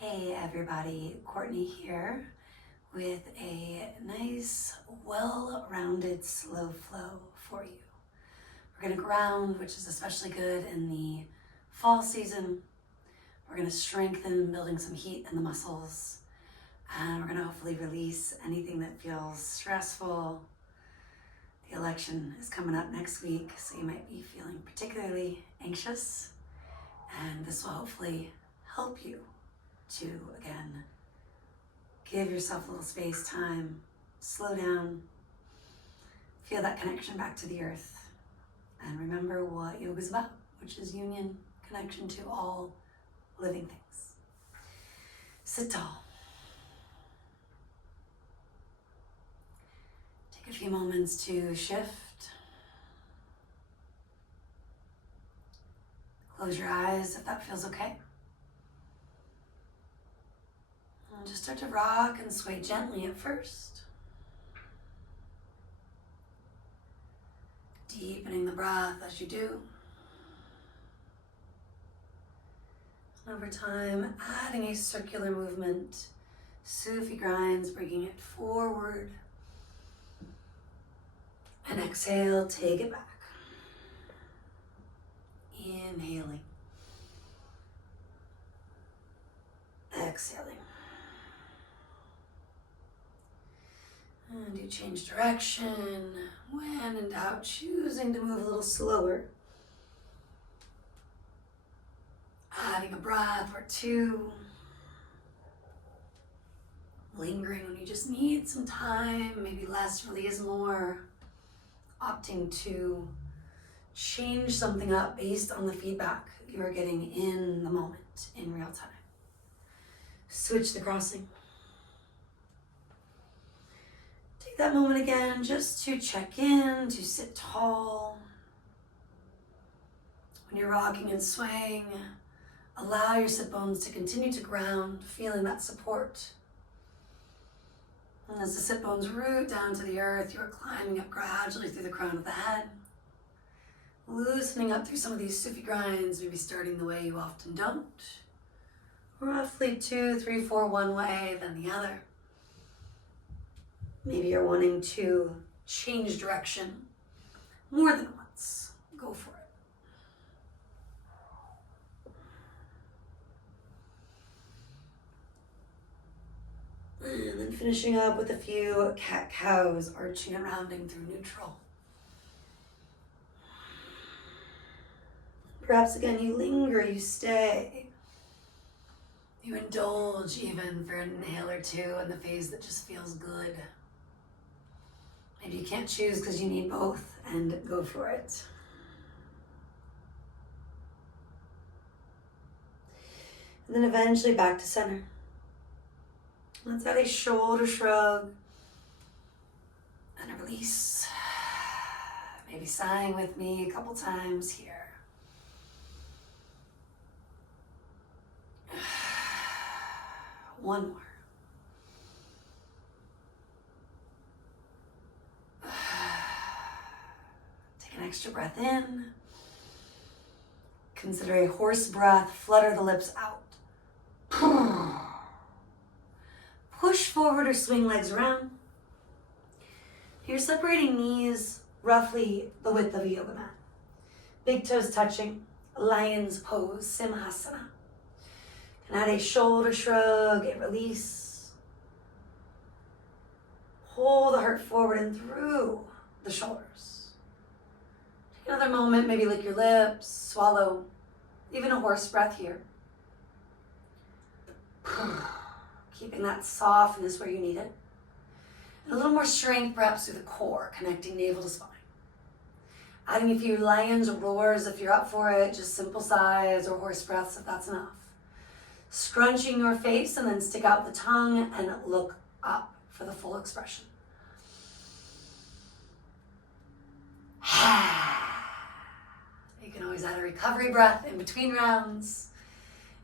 Hey everybody, Courtney here with a nice, well-rounded slow flow for you. We're gonna ground, which is especially good in the fall season. We're gonna strengthen, building some heat in the muscles. And we're gonna hopefully release anything that feels stressful. The election is coming up next week, so you might be feeling particularly anxious. And this will hopefully help you to, again, give yourself a little space, time, slow down, feel that connection back to the earth, and remember what yoga is about, which is union, connection to all living things. Sit tall. Take a few moments to shift. Close your eyes if that feels okay. And just start to rock and sway gently at first. Deepening the breath as you do. And over time, adding a circular movement. Sufi grinds, bringing it forward. And exhale, take it back. Inhaling. Exhaling. And you change direction. When in doubt, choosing to move a little slower. Adding a breath or two. Lingering when you just need some time, maybe less really is more. Opting to change something up based on the feedback you are getting in the moment, in real time. Switch the crossing. Take that moment again just to check in, to sit tall. When you're rocking and swaying, allow your sit bones to continue to ground, feeling that support. And as the sit bones root down to the earth, you are climbing up gradually through the crown of the head. Loosening up through some of these Sufi grinds, maybe starting the way you often don't. Roughly 2, 3, 4, one way, then the other. Maybe you're wanting to change direction more than once. Go for it. And then finishing up with a few cat-cows, arching and rounding through neutral. Perhaps again you linger, you stay. You indulge even for an inhale or two in the phase that just feels good. Maybe you can't choose because you need both, and go for it. And then eventually back to center. Let's add a shoulder shrug and a release. Maybe sighing with me a couple times here. One more. Take an extra breath in. Consider a horse breath. Flutter the lips out. Push forward or swing legs around. You're separating knees roughly the width of a yoga mat. Big toes touching. Lion's pose, Savasana. And add a shoulder shrug, a release. Pull the heart forward and through the shoulders. Take another moment, maybe lick your lips, swallow, even a horse breath here. Keeping that softness where you need it. And a little more strength perhaps through the core, connecting navel to spine. Adding a few lions or roars if you're up for it, just simple sighs or horse breaths if that's enough. Scrunching your face and then stick out the tongue and look up for the full expression. You can always add a recovery breath in between rounds.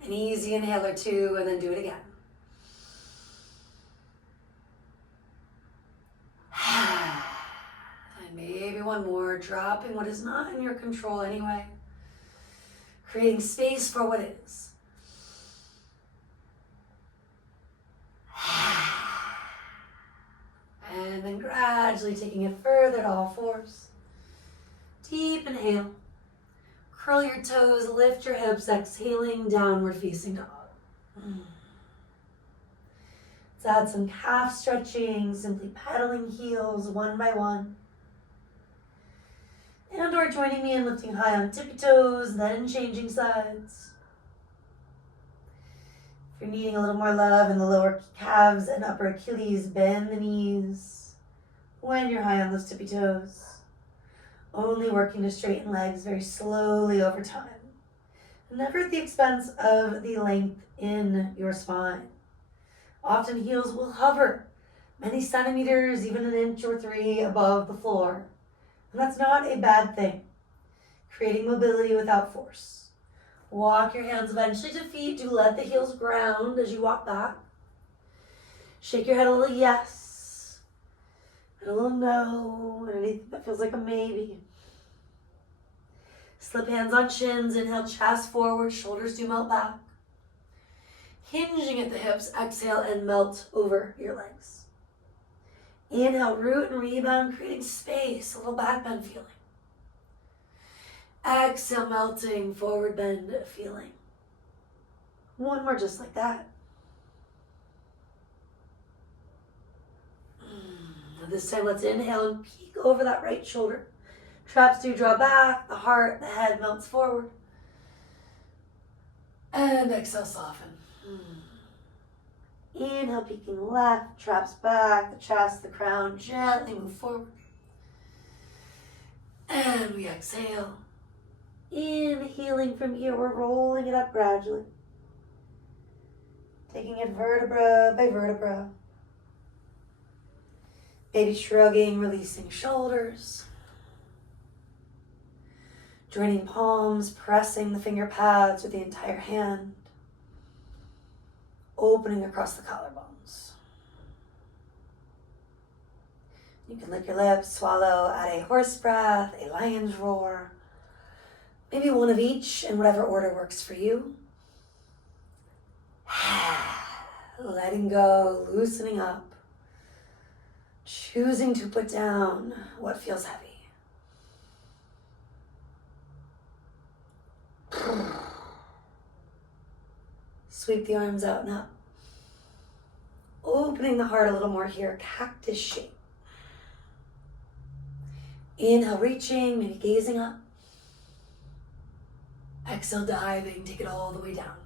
An easy inhale or two and then do it again. And maybe one more, dropping what is not in your control anyway. Creating space for what is. And then gradually taking it further to all fours. Deep inhale. Curl your toes, lift your hips, exhaling, downward facing dog. Let's add some calf stretching, simply pedaling heels one by one. And or joining me in lifting high on tippy toes, then changing sides. If you're needing a little more love in the lower calves and upper Achilles, bend the knees when you're high on those tippy toes. Only working to straighten legs very slowly over time. Never at the expense of the length in your spine. Often heels will hover many centimeters, even an inch or 3 above the floor. And that's not a bad thing. Creating mobility without force. Walk your hands eventually to feet. Do let the heels ground as you walk back. Shake your head a little yes. And a little no. And anything that feels like a maybe. Slip hands on shins. Inhale, chest forward. Shoulders do melt back. Hinging at the hips. Exhale and melt over your legs. Inhale, root and rebound, creating space. A little back bend feeling. Exhale, melting, forward bend feeling. One more just like that. This time let's inhale and peek over that right shoulder. Traps do draw back, the heart, the head melts forward. And exhale, soften. Inhale, peeking left, traps back, the chest, the crown, gently move forward. And we exhale. Inhaling from here, we're rolling it up gradually. Taking it vertebra by vertebra. Maybe shrugging, releasing shoulders. Joining palms, pressing the finger pads with the entire hand. Opening across the collarbones. You can lick your lips, swallow, add a horse breath, a lion's roar. Maybe one of each in whatever order works for you. Letting go, loosening up. Choosing to put down what feels heavy. Sweep the arms out and up. Opening the heart a little more here, cactus shape. Inhale, reaching, maybe gazing up. Exhale, diving, take it all the way down.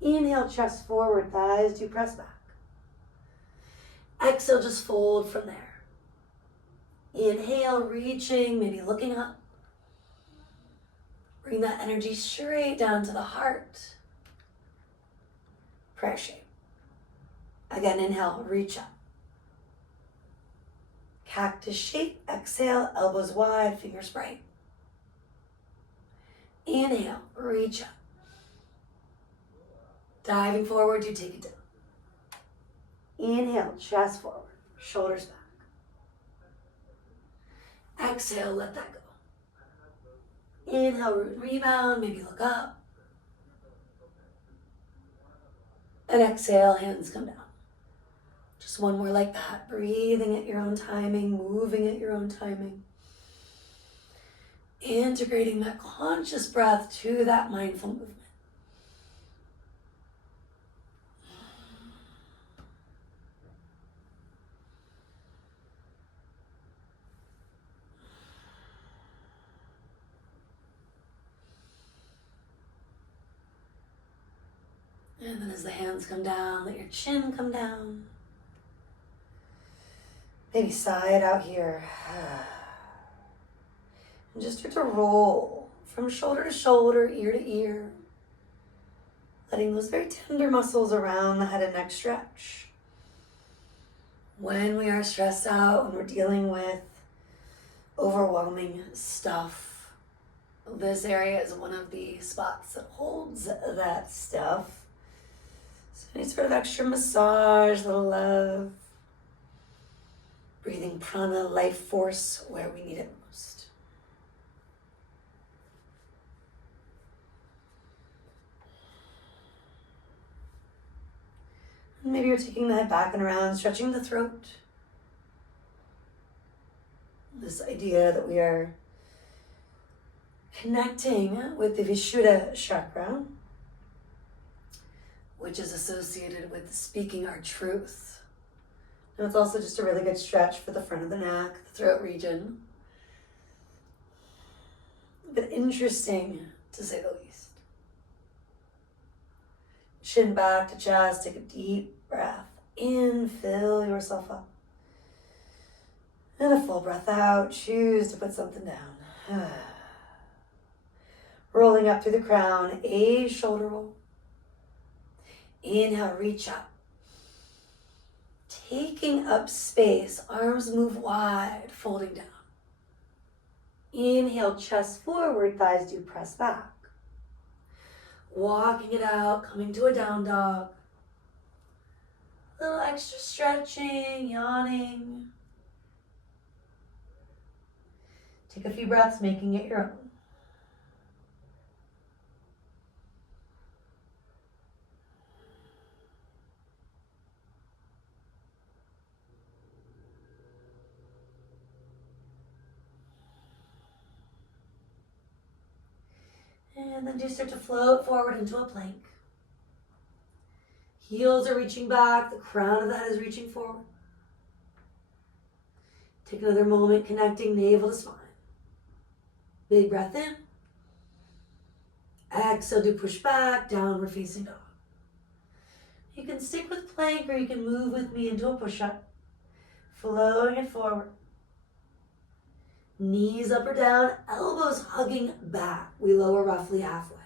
Inhale, chest forward, thighs do press back. Exhale, just fold from there. Inhale, reaching, maybe looking up. Bring that energy straight down to the heart. Prayer shape. Again, inhale, reach up. Cactus shape, exhale, elbows wide, fingers bright. Inhale, reach up. Diving forward, you take it down. Inhale, chest forward, shoulders back. Exhale, let that go. Inhale, root and rebound, maybe look up. And exhale, hands come down. Just one more like that. Breathing at your own timing, moving at your own timing. Integrating that conscious breath to that mindful movement. And then as the hands come down, let your chin come down. Maybe sigh it out here. And just start to roll from shoulder to shoulder, ear to ear. Letting those very tender muscles around the head and neck stretch. When we are stressed out, when we're dealing with overwhelming stuff, this area is one of the spots that holds that stuff. So any sort of extra massage, little love. Breathing prana, life force, where we need it most. And maybe you're taking the head back and around, stretching the throat. This idea that we are connecting with the Vishuddha chakra, which is associated with speaking our truth. And it's also just a really good stretch for the front of the neck, the throat region. But interesting, to say the least. Chin back to chest, take a deep breath in, fill yourself up. And a full breath out, choose to put something down. Rolling up through the crown, a shoulder roll. Inhale, reach up. Taking up space, arms move wide, folding down. Inhale, chest forward, thighs do press back. Walking it out, coming to a down dog. A little extra stretching, yawning. Take a few breaths, making it your own. And then do start to float forward into a plank. Heels are reaching back, the crown of the head is reaching forward. Take another moment connecting navel to spine. Big breath in. Exhale, do push back, downward facing dog. You can stick with plank or you can move with me into a push-up. Floating it forward. Knees up or down, elbows hugging back. We lower roughly halfway.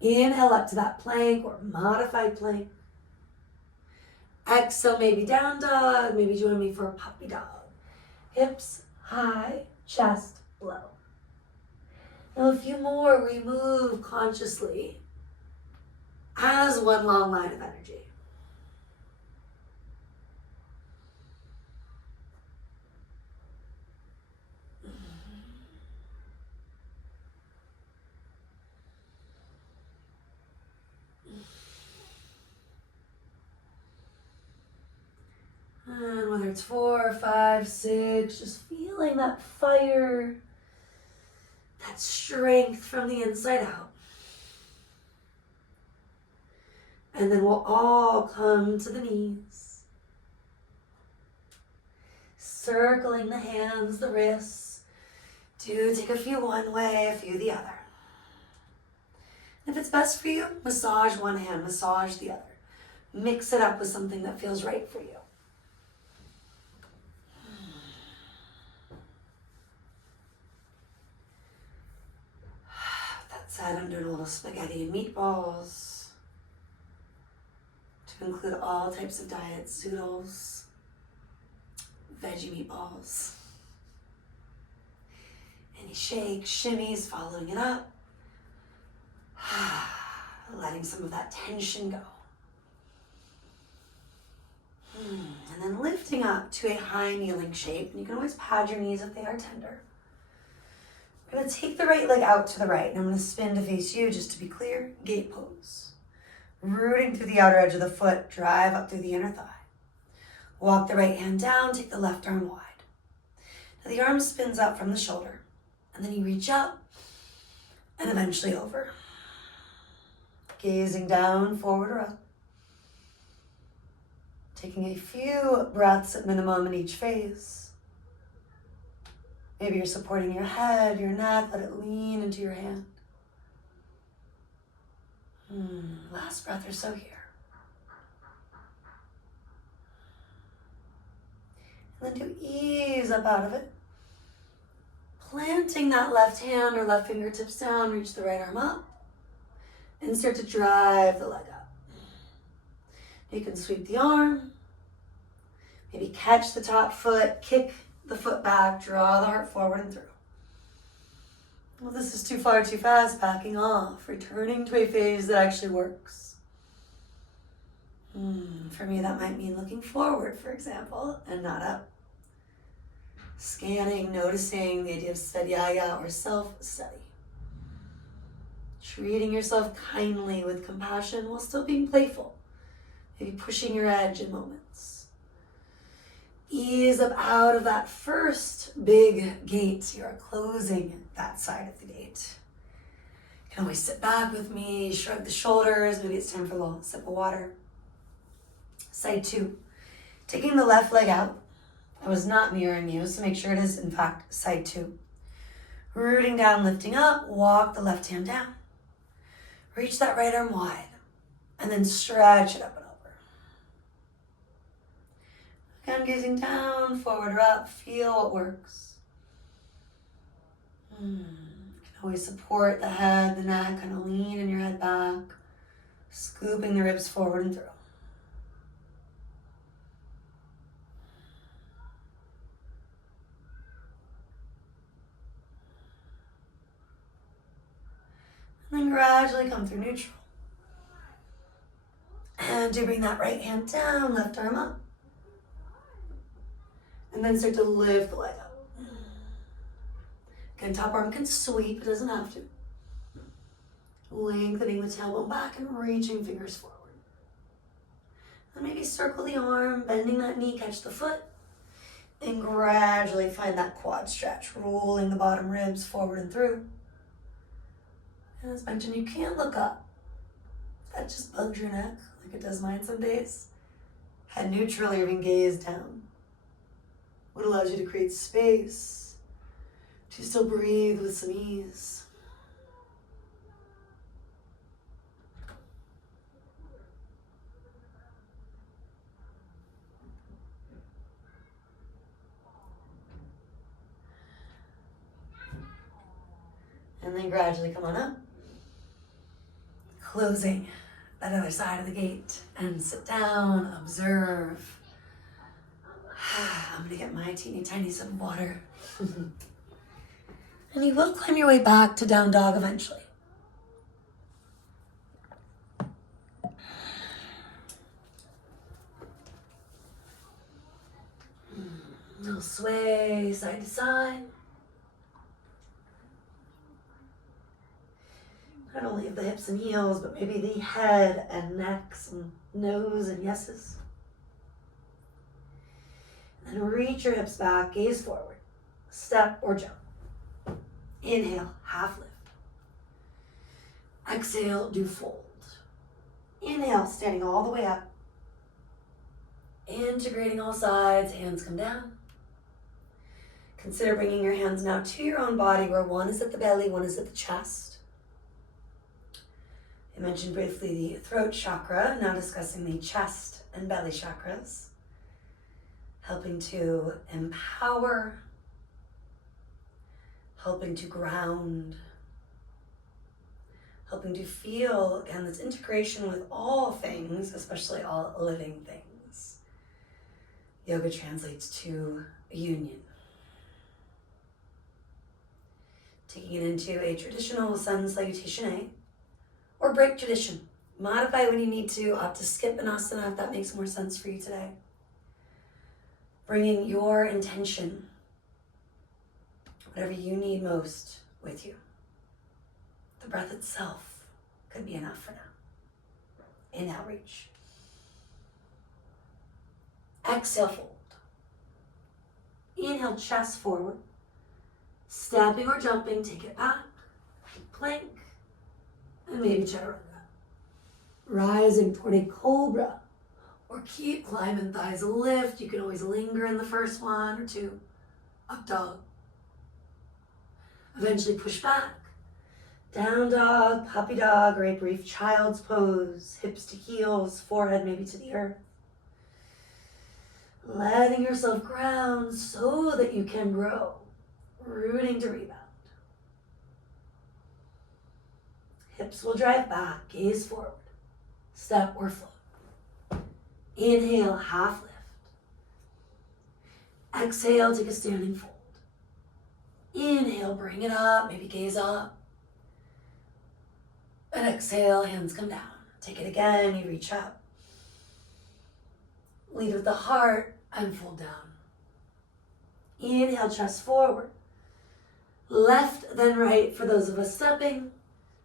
Inhale up to that plank or modified plank. Exhale, maybe down dog, maybe join me for a puppy dog. Hips high, chest low. Now a few more, we move consciously as one long line of energy. And whether it's 4, 5, 6, just feeling that fire, that strength from the inside out. And then we'll all come to the knees. Circling the hands, the wrists. Do take a few one way, a few the other. If it's best for you, massage one hand, massage the other. Mix it up with something that feels right for you. That said, I'm doing a little spaghetti and meatballs to include all types of diets, zoodles, veggie meatballs, any shakes, shimmies, following it up, letting some of that tension go. And then lifting up to a high kneeling shape, and you can always pad your knees if they are tender. We're going to take the right leg out to the right, and I'm going to spin to face you, just to be clear, gate pose. Rooting through the outer edge of the foot, drive up through the inner thigh. Walk the right hand down, take the left arm wide. Now the arm spins up from the shoulder, and then you reach up, and eventually over. Gazing down, forward or up. Taking a few breaths at minimum in each phase. Maybe you're supporting your head, your neck, let it lean into your hand. Last breath or so here. And then do ease up out of it. Planting that left hand or left fingertips down, reach the right arm up. And start to drive the leg up. You can sweep the arm. Maybe catch the top foot, kick the foot back, draw the heart forward and through. Well, this is too far, too fast, backing off, returning to a phase that actually works. For me, that might mean looking forward, for example, and not up. Scanning, noticing the idea of svadhyaya or self-study. Treating yourself kindly with compassion while still being playful. Maybe pushing your edge in moments. ease up out of that first big gate. You are closing that side of the gate. You can always sit back with me, shrug the shoulders. Maybe it's time for a little sip of water. Side 2. Taking the left leg out. I was not mirroring you, so make sure it is, in fact, side 2. Rooting down, lifting up, walk the left hand down. Reach that right arm wide, and then stretch it up and over. Again, gazing down, forward or up, feel what works. You can always support the head, the neck, kind of lean in your head back, scooping the ribs forward and through. And then gradually come through neutral. And do bring that right hand down, left arm up. And then start to lift the leg up. Again, top arm can sweep, it doesn't have to. Lengthening the tailbone back and reaching fingers forward. And maybe circle the arm, bending that knee, catch the foot. And gradually find that quad stretch, rolling the bottom ribs forward and through. And as mentioned, you can't look up. That just bugs your neck, like it does mine some days. Head neutral or even gaze down. What allows you to create space, to still breathe with some ease. And then gradually come on up. Closing that other side of the gate and sit down, observe. I'm gonna get my teeny tiny sip of water. And you will climb your way back to down dog eventually. Little sway side to side. Not only of the hips and heels, but maybe the head and necks and nose and yeses. And then reach your hips back, gaze forward, step or jump. Inhale, half lift. Exhale, do fold. Inhale, standing all the way up. Integrating all sides, hands come down. Consider bringing your hands now to your own body where one is at the belly, one is at the chest. I mentioned briefly the throat chakra, now discussing the chest and belly chakras, helping to empower, helping to ground, helping to feel, again, this integration with all things, especially all living things. Yoga translates to a union. Taking it into a traditional sun salutation A, or break tradition. Modify when you need to, opt to skip an asana if that makes more sense for you today. Bringing your intention, whatever you need most, with you. The breath itself could be enough for now. Inhale, reach. Exhale, fold. Inhale, chest forward. Stepping or jumping, take it back. Plank. And maybe chaturanga. Rising toward a cobra. Or keep climbing, thighs lift. You can always linger in the first one or two. Up dog. Eventually push back. Down dog, puppy dog, or a brief child's pose. Hips to heels, forehead maybe to the earth. Letting yourself ground so that you can grow. Rooting to rebound. Hips will drive back, gaze forward. Step or float. Inhale, half lift. Exhale, take a standing fold. Inhale, bring it up, maybe gaze up. And exhale, hands come down. Take it again, you reach up. Lead with the heart and fold down. Inhale, chest forward. Left, then right for those of us stepping.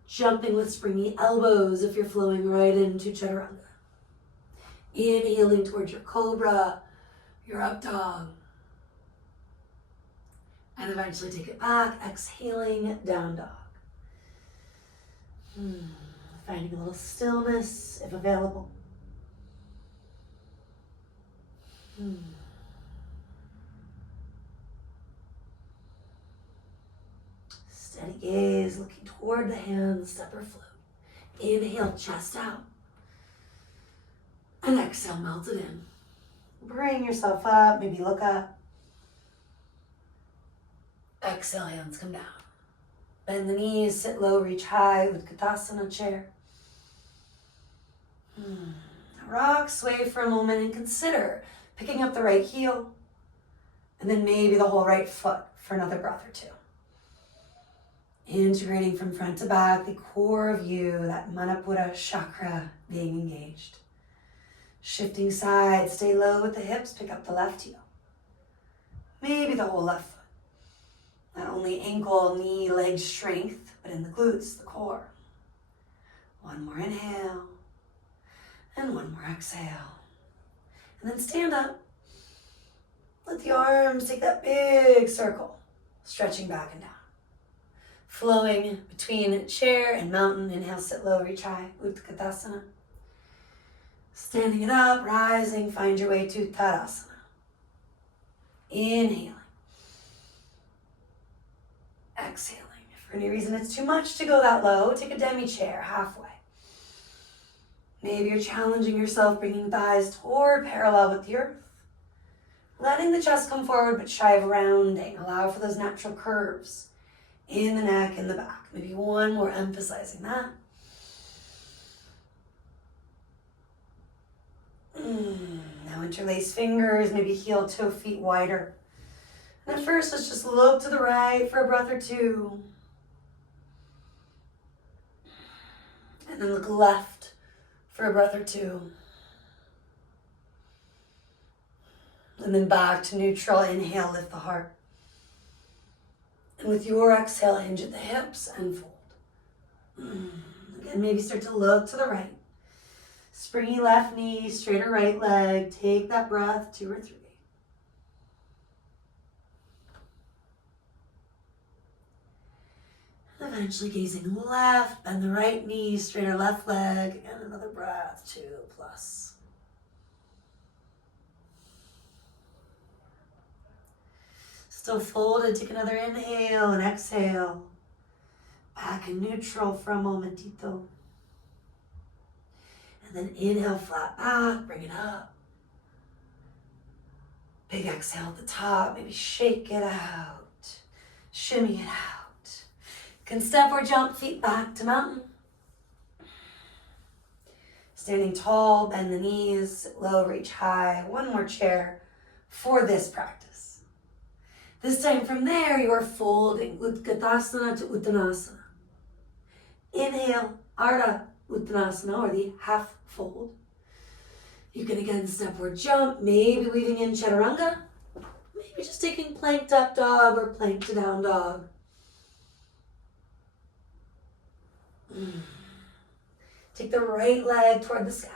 Jumping with springy elbows if you're flowing right into chaturanga. Inhaling towards your cobra, your up dog. And eventually take it back, exhaling, down dog. Finding a little stillness if available. Steady gaze, looking toward the hands, step or float. Inhale, chest out. And exhale, melt it in. Bring yourself up, maybe look up. Exhale, hands come down. Bend the knees, sit low, reach high, Utkatasana chair. Rock, sway for a moment and consider picking up the right heel and then maybe the whole right foot for another breath or two. Integrating from front to back, the core of you, that Manipura chakra being engaged. Shifting sides, stay low with the hips, pick up the left heel. Maybe the whole left foot. Not only ankle, knee, leg strength, but in the glutes, the core. One more inhale, and one more exhale. And then stand up. Let the arms take that big circle, stretching back and down. Flowing between chair and mountain. Inhale, sit low, reach high, Utkatasana. Standing it up, rising, find your way to Tadasana. Inhaling. Exhaling. If for any reason it's too much to go that low, take a demi-chair halfway. Maybe you're challenging yourself, bringing thighs toward parallel with the earth. Letting the chest come forward, but shy of rounding. Allow for those natural curves in the neck and the back. Maybe one more, emphasizing that. Now interlace fingers, maybe heel toe feet wider. And at first, let's just look to the right for a breath or two. And then look left for a breath or two. And then back to neutral. Inhale, lift the heart. And with your exhale, hinge at the hips and fold. Again, maybe start to look to the right. Springy left knee, straighter right leg. Take that breath, 2 or 3. And eventually gazing left, bend the right knee, straighter left leg, and another breath, 2 plus. Still folded, take another inhale and exhale. Back in neutral for a momentito. And then inhale, flat back, bring it up. Big exhale at the top, maybe shake it out. Shimmy it out. Can step or jump, feet back to mountain. Standing tall, bend the knees, sit low, reach high. One more chair for this practice. This time from there, you are folding Utkatasana to Uttanasana. Inhale, Ardha Uttanasana, or the half fold. You can again step or jump, maybe weaving in Chaturanga, maybe just taking planked up dog or planked down dog. Take the right leg toward the sky.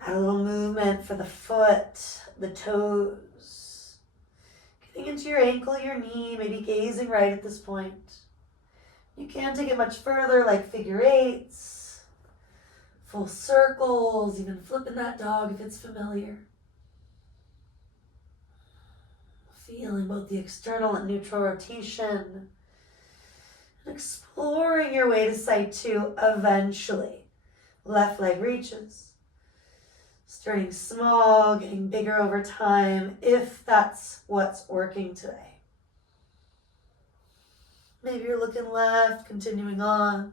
Add a little movement for the foot, the toes. Getting into your ankle, your knee, maybe gazing right at this point. You can take it much further, like figure eights, full circles, even flipping that dog if it's familiar. Feeling both the external and neutral rotation. And exploring your way to side 2 eventually. Left leg reaches. Starting small, getting bigger over time, if that's what's working today. Maybe you're looking left, continuing on.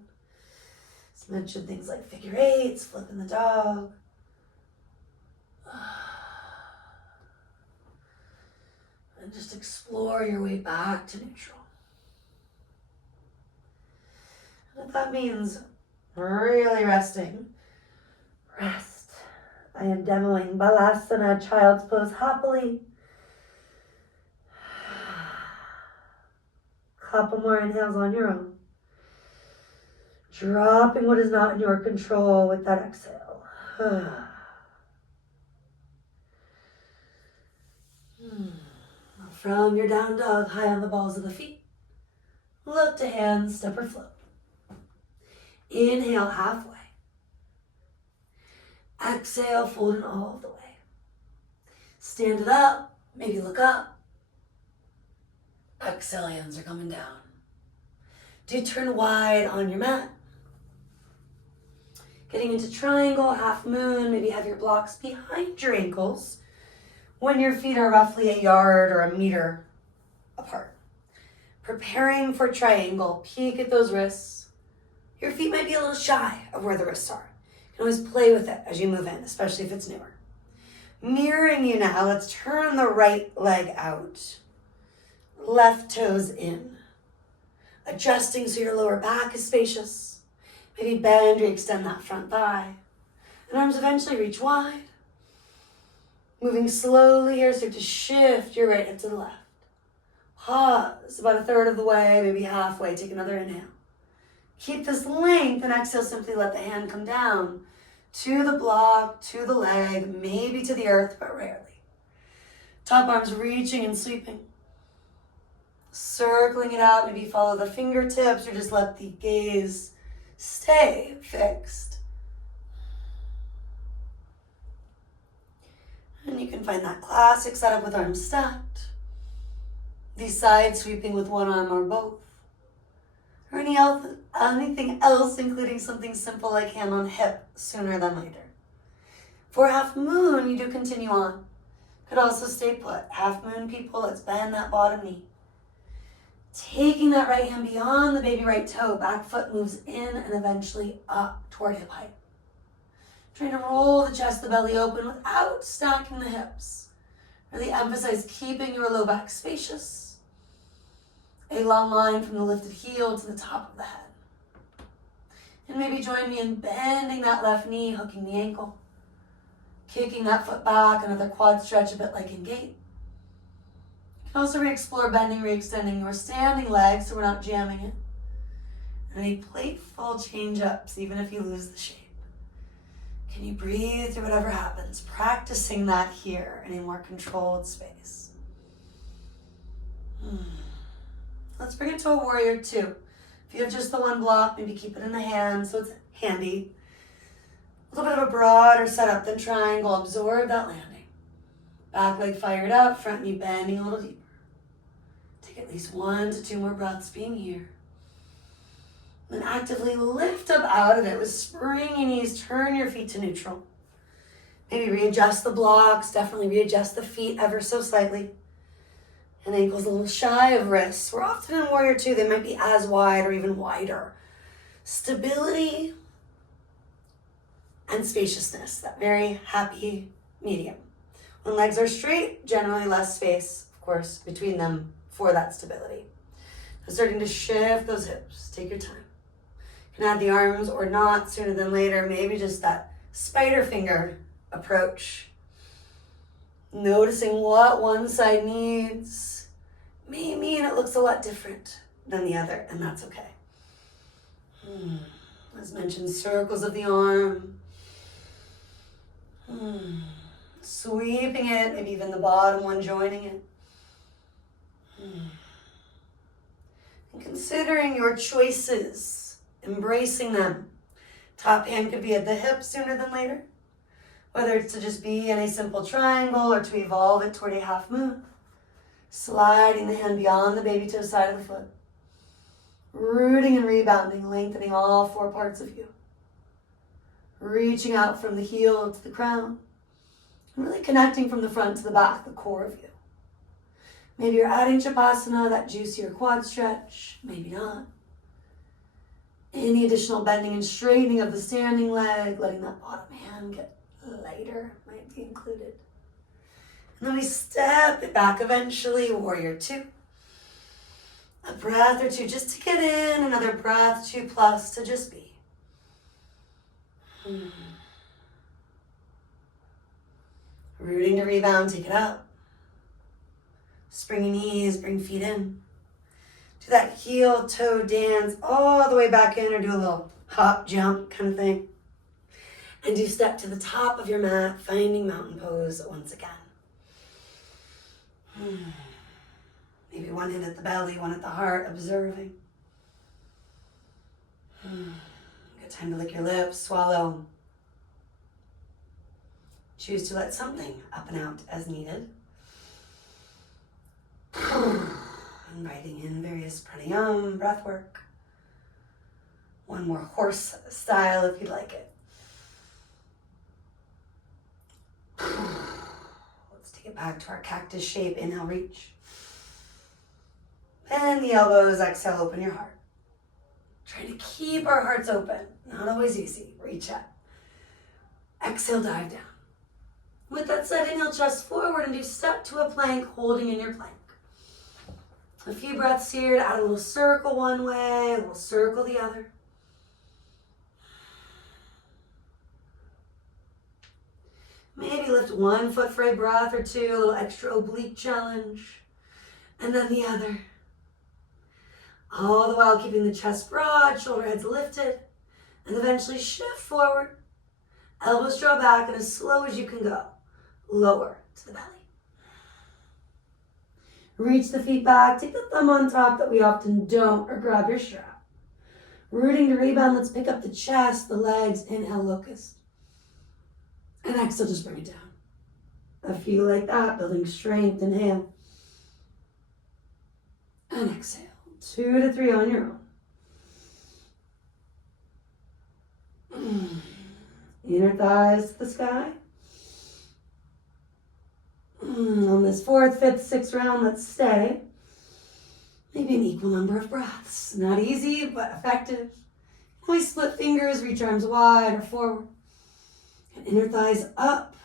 Let's mention things like figure eights, flipping the dog. And just explore your way back to neutral. And if that means really resting, rest. I am demoing Balasana, child's pose happily. Couple more inhales on your own. Dropping what is not in your control with that exhale. from your down dog, high on the balls of the feet. Look to hands, step or float. Inhale halfway. Exhale, folding all the way. Stand it up, maybe look up. Exhale, hands are coming down. Do turn wide on your mat. Getting into triangle, half moon, maybe have your blocks behind your ankles when your feet are roughly a yard or a meter apart. Preparing for triangle, peek at those wrists. Your feet might be a little shy of where the wrists are. You can always play with it as you move in, especially if it's newer. Mirroring you now, let's turn the right leg out. Left toes in. Adjusting so your lower back is spacious. Maybe bend or extend that front thigh. And arms eventually reach wide. Moving slowly here, start to shift your right hip to the left. Pause about a third of the way, maybe halfway. Take another inhale. Keep this length and exhale, simply let the hand come down to the block, to the leg, maybe to the earth, but rarely. Top arms reaching and sweeping. Circling it out, maybe follow the fingertips or just let the gaze stay fixed. And you can find that classic setup with arms stacked. These side sweeping with one arm or both. Or anything else, including something simple like hand on hip sooner than later. For half moon, you do continue on. Could also stay put. Half moon people, let's bend that bottom knee. Taking that right hand beyond the baby right toe, back foot moves in and eventually up toward hip height. Trying to roll the chest, the belly open without stacking the hips. Really emphasize keeping your low back spacious. A long line from the lifted heel to the top of the head. And maybe join me in bending that left knee, hooking the ankle. Kicking that foot back, another quad stretch, a bit like in gait. You can also re-explore bending, re-extending your standing leg so we're not jamming it. And any playful change-ups, even if you lose the shape. Can you breathe through whatever happens? Practicing that here in a more controlled space. Let's bring it to a warrior two. If you have just the one block, maybe keep it in the hand so it's handy. A little bit of a broader setup than triangle. Absorb that landing. Back leg fired up, front knee bending a little deeper. Take at least 1 to 2 more breaths being here. Then actively lift up out of it with springy knees. Turn your feet to neutral. Maybe readjust the blocks. Definitely readjust the feet ever so slightly. And ankles a little shy of wrists. We're often in warrior two. They might be as wide or even wider. Stability and spaciousness. That very happy medium. When legs are straight, generally less space, of course, between them for that stability. Now starting to shift those hips. Take your time. You can add the arms or not sooner than later. Maybe just that spider finger approach. Noticing what one side needs may mean it looks a lot different than the other, and that's okay. As mentioned, circles of the arm. Sweeping it, maybe even the bottom one joining it. And considering your choices, embracing them. Top hand could be at the hip sooner than later. Whether it's to just be in a simple triangle or to evolve it toward a half moon. Sliding the hand beyond the baby toe side of the foot. Rooting and rebounding, lengthening all 4 parts of you. Reaching out from the heel to the crown. And really connecting from the front to the back, the core of you. Maybe you're adding Shavasana, that juicier quad stretch. Maybe not. Any additional bending and straightening of the standing leg, letting that bottom hand get lighter might be included. And then we step it back eventually, warrior two. A breath or two just to get in, another breath, 2 plus to just be. Rooting to rebound, take it up. Springy knees, bring feet in. Do that heel toe dance all the way back in, or do a little hop, jump kind of thing. And do step to the top of your mat, finding mountain pose once again. Maybe one hand at the belly, one at the heart, observing. Good time to lick your lips, swallow. Choose to let something up and out as needed. Inviting in various pranayama, breath work. One more horse style if you'd like it. Let's take it back to our cactus shape. Inhale, reach. Bend the elbows, exhale, open your heart. Trying to keep our hearts open. Not always easy. Reach up. Exhale, dive down. With that said, inhale, chest forward and do step to a plank, holding in your plank. A few breaths here to add a little circle one way, a little circle the other. Maybe lift one foot for a breath or two, a little extra oblique challenge. And then the other. All the while keeping the chest broad, shoulder heads lifted. And eventually shift forward. Elbows draw back, and as slow as you can go, lower to the belly. Reach the feet back, take the thumb on top that we often don't, or grab your strap. Rooting to rebound, let's pick up the chest, the legs, inhale, locust. And exhale, just bring it down. A few like that, building strength, inhale. And exhale, 2 to 3 on your own. Inner thighs to the sky. On this 4th, 5th, 6th round, let's stay. Maybe an equal number of breaths. Not easy, but effective. Always split fingers, reach arms wide or forward. And inner thighs up.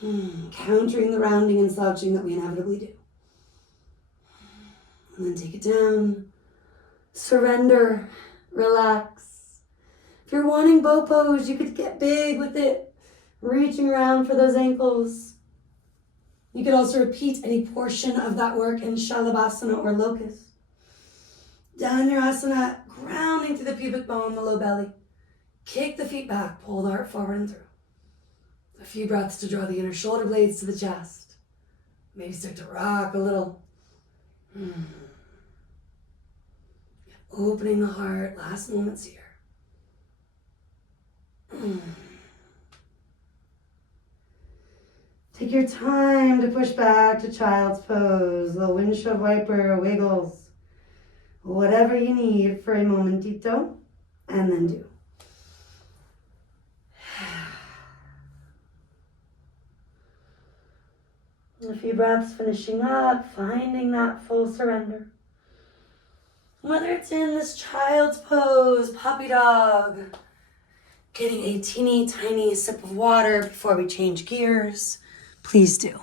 Countering the rounding and slouching that we inevitably do. And then take it down. Surrender. Relax. If you're wanting bow pose, you could get big with it, reaching around for those ankles. You could also repeat any portion of that work in Savasana or locust. Dhanurasana, grounding through the pubic bone, the low belly. Kick the feet back, pull the heart forward and through. A few breaths to draw the inner shoulder blades to the chest. Maybe start to rock a little. Opening the heart, last moments here. Take your time to push back to child's pose, little windshield wiper, wiggles, whatever you need for a momentito, and then do. A few breaths finishing up, finding that full surrender. Whether it's in this child's pose, puppy dog, getting a teeny tiny sip of water before we change gears, please do.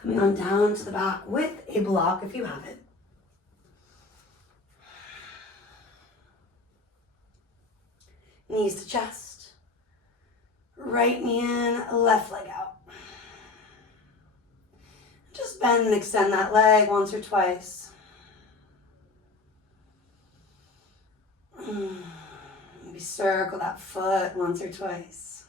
Coming on down to the back with a block if you have it. Knees to chest. Right knee in, left leg out. Just bend and extend that leg once or twice. Maybe circle that foot once or twice.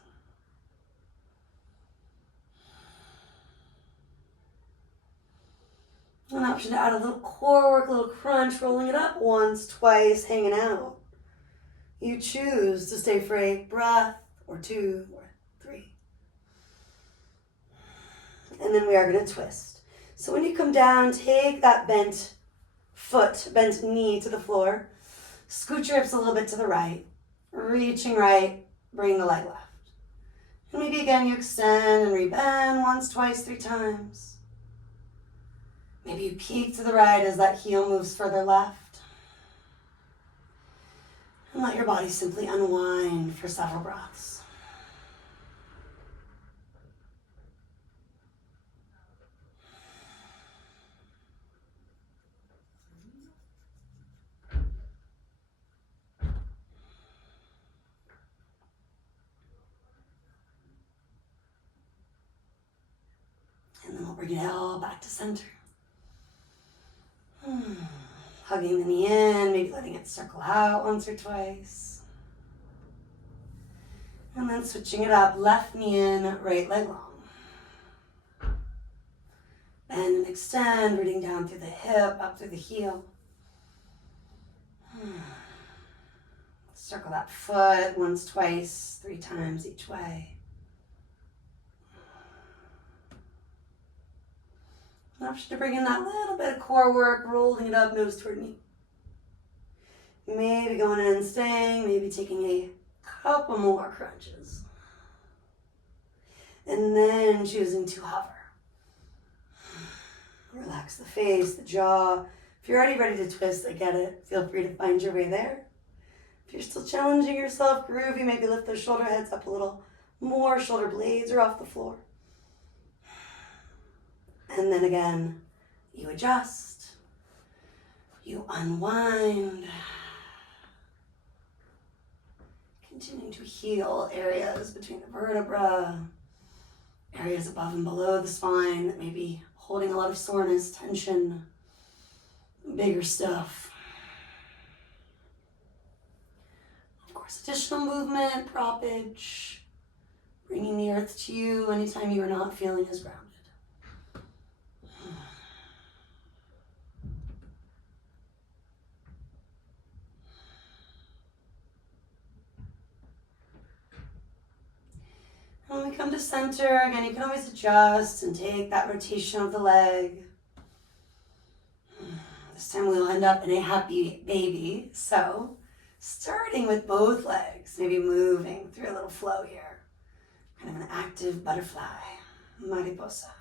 An option to add a little core work, a little crunch, rolling it up once, twice, hanging out. You choose to stay for a breath or 2 or 3. And then we are going to twist. So when you come down, take that bent foot, bent knee to the floor. Scoot your hips a little bit to the right. Reaching right, bring the leg left. And maybe again you extend and rebend once, twice, 3 times. Maybe you peek to the right as that heel moves further left. And let your body simply unwind for several breaths. And then we'll bring it all back to center. Hugging the knee in, maybe letting it circle out once or twice. And then switching it up, left knee in, right leg long. Bend and extend, rooting down through the hip, up through the heel. Circle that foot once, twice, 3 times each way. An option to bring in that little bit of core work, rolling it up, nose toward knee. Maybe going in and staying, maybe taking a couple more crunches. And then choosing to hover. Relax the face, the jaw. If you're already ready to twist, I get it. Feel free to find your way there. If you're still challenging yourself, groovy, maybe lift those shoulder heads up a little more. Shoulder blades are off the floor. And then again, you adjust. You unwind. Continuing to heal areas between the vertebra, areas above and below the spine that may be holding a lot of soreness, tension, bigger stuff. Of course, additional movement, proppage, bringing the earth to you anytime you are not feeling as grounded. When we come to center, again, you can always adjust and take that rotation of the leg. This time we'll end up in a happy baby. So, starting with both legs, maybe moving through a little flow here. Kind of an active butterfly, mariposa.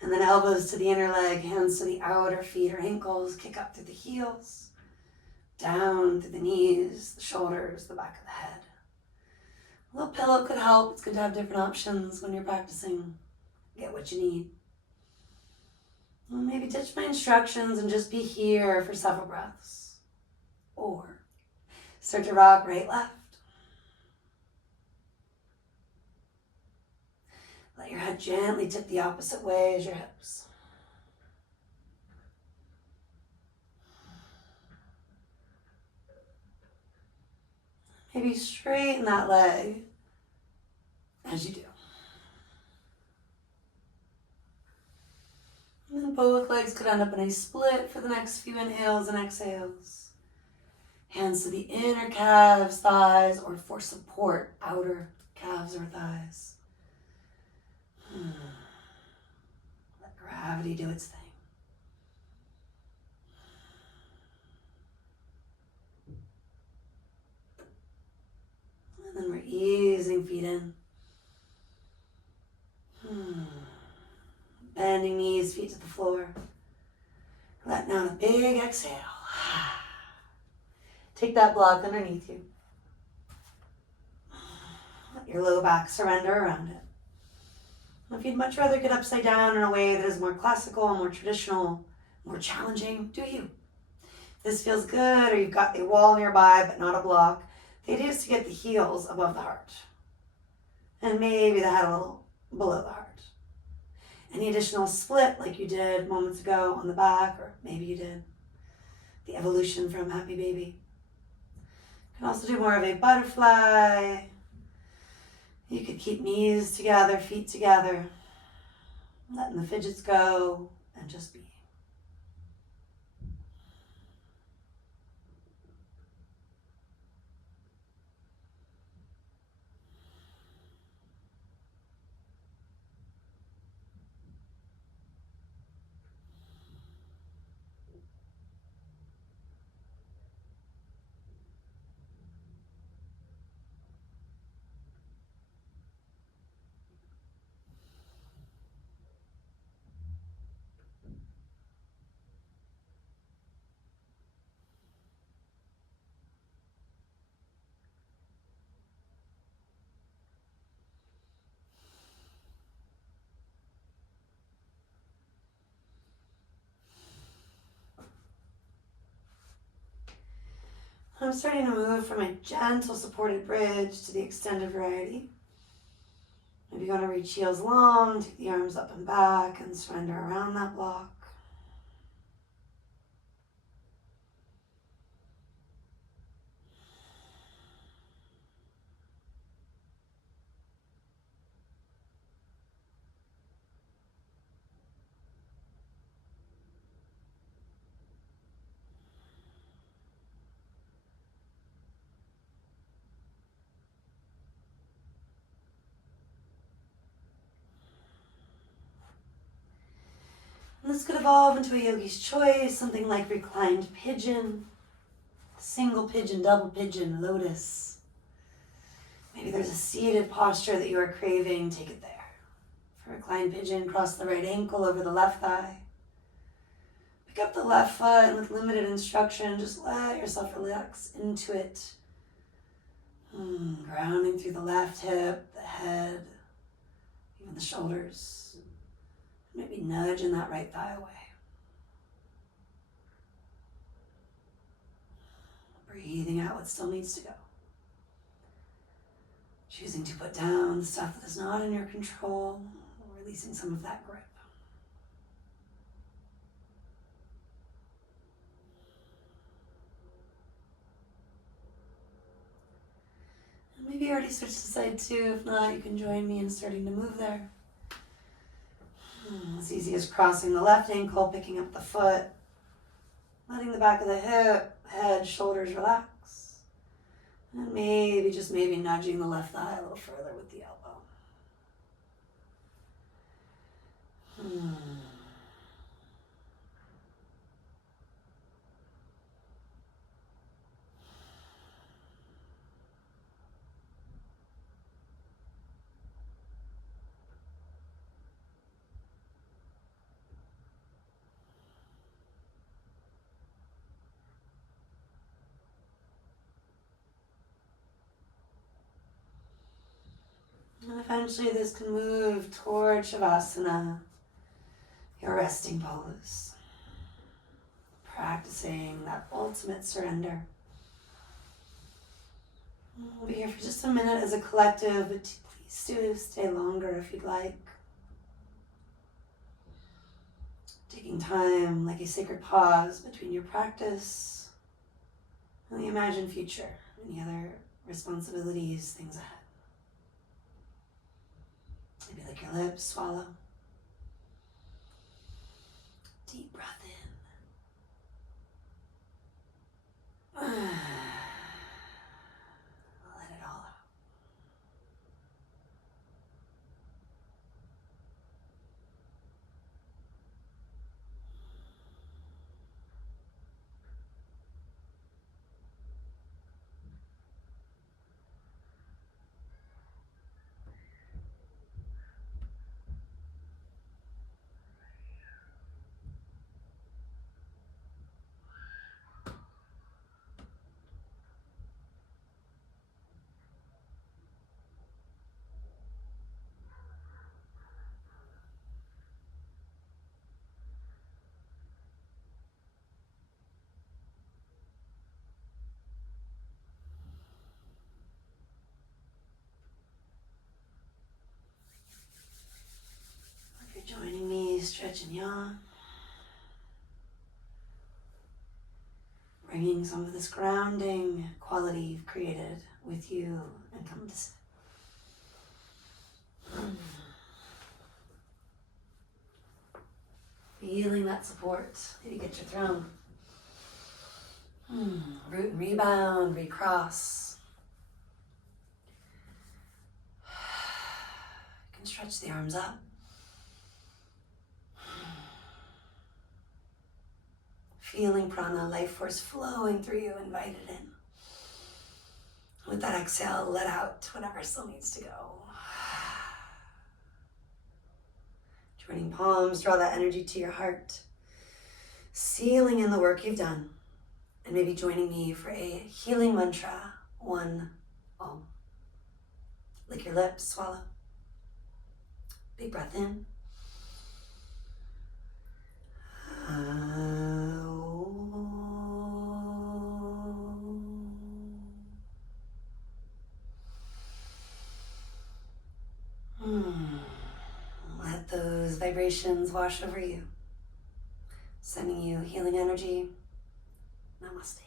And then elbows to the inner leg, hands to the outer feet or ankles, kick up through the heels, down through the knees, the shoulders, the back of the head. A little pillow could help. It's good to have different options when you're practicing. Get what you need. Well, maybe ditch my instructions and just be here for several breaths. Or start to rock right, left. Let your head gently tip the opposite way as your hips. Maybe straighten that leg as you do. And then both legs could end up in a split for the next few inhales and exhales. Hands to the inner calves, thighs, or for support, outer calves or thighs. Let gravity do its thing. And then we're easing feet in. Bending knees, feet to the floor. Letting out a big exhale. Take that block underneath you. Let your low back surrender around it. If you'd much rather get upside down in a way that is more classical, more traditional, more challenging, do you. If this feels good, or you've got a wall nearby but not a block, the idea is to get the heels above the heart. And maybe the head a little below the heart. Any additional split like you did moments ago on the back, or maybe you did the evolution from happy baby. You can also do more of a butterfly. You could keep knees together, feet together, letting the fidgets go and just be. I'm starting to move from a gentle supported bridge to the extended variety. Maybe you want to reach heels long, take the arms up and back and surrender around that block. And this could evolve into a yogi's choice, something like reclined pigeon, single pigeon, double pigeon, lotus. Maybe there's a seated posture that you are craving, take it there. For reclined pigeon, cross the right ankle over the left thigh. Pick up the left foot and with limited instruction, just let yourself relax into it. Grounding through the left hip, the head, even the shoulders. Maybe nudging that right thigh away. Breathing out what still needs to go. Choosing to put down the stuff that is not in your control, releasing some of that grip. And maybe you already switched to side two. If not, you can join me in starting to move there. As easy as crossing the left ankle, picking up the foot, letting the back of the hip, head, shoulders relax. And maybe, just maybe, nudging the left thigh a little further with the elbow. And eventually this can move toward Savasana, your resting pose. Practicing that ultimate surrender. We'll be here for just a minute as a collective, but please do stay longer if you'd like. Taking time like a sacred pause between your practice and the imagined future, any other responsibilities, things ahead. Maybe lick your lips, swallow. Deep breath in. Let it all out. If you're joining me, stretch and yawn. Bringing some of this grounding quality you've created with you and come to sit. Feeling that support. Maybe get your throne. Root and rebound, recross. You can stretch the arms up. Feeling prana, life force flowing through you, invite it in. With that exhale, let out whatever still needs to go. Joining palms, draw that energy to your heart. Sealing in the work you've done. And maybe joining me for a healing mantra, 1 Om. Lick your lips, swallow. Big breath in. Let those vibrations wash over you, sending you healing energy. Namaste.